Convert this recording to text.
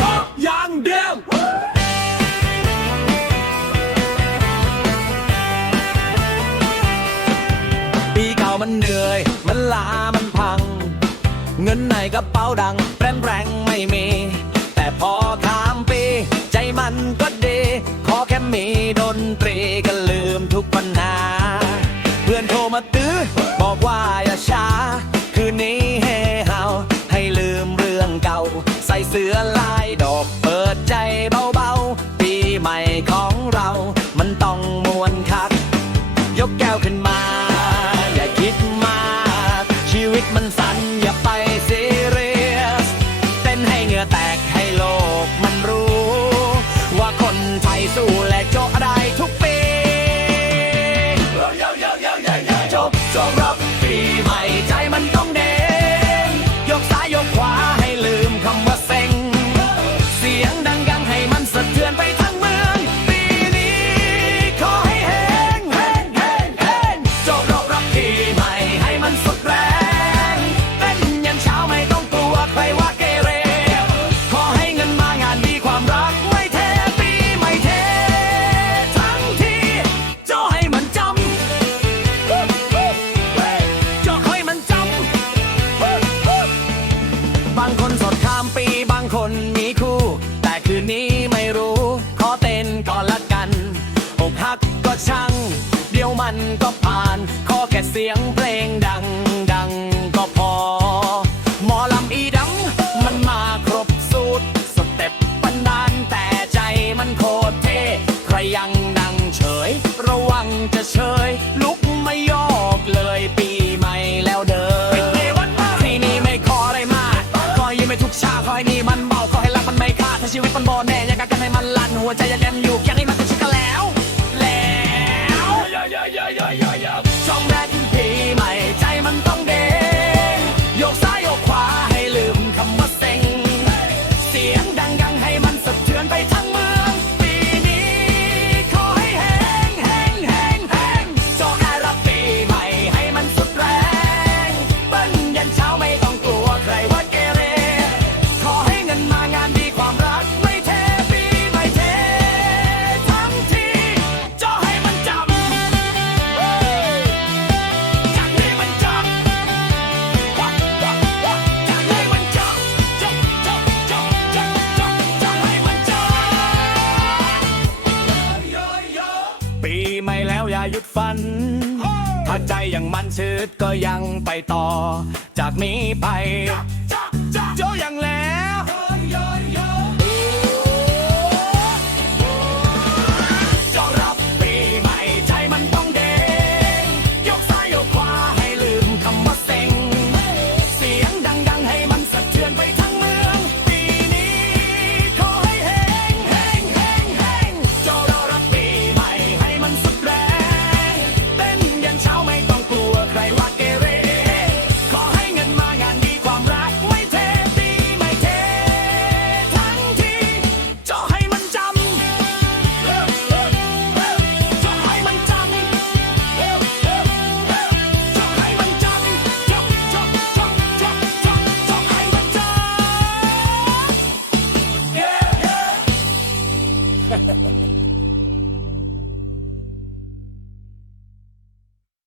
ทอกอย่างเดียว ปีเก่ามันเหนื่อย มันลา มันพัง เงินในกระเป๋าดังแปรงแรงไม่มี แต่พอถามปี ใจมันก็ดี ขอแค่มีดนตรีก็ลืมทุกปัญหา เพื่อนโทรมาตื้อบอกว่าอย่าช้า ใจเรา สียงเพลงดังดังก็พอ หมอลำอีดัง มันมาครบสูตร สเต็ปปันดานแต่ใจมันโคตรเท่ใครยังดังเฉย ระวังจะเฉย ลุกไม่ยอกเลยปี ไม่แล้วอย่าหยุดฝัน ถ้าใจยังมันชืดก็ยังไปต่อ จากนี้ไป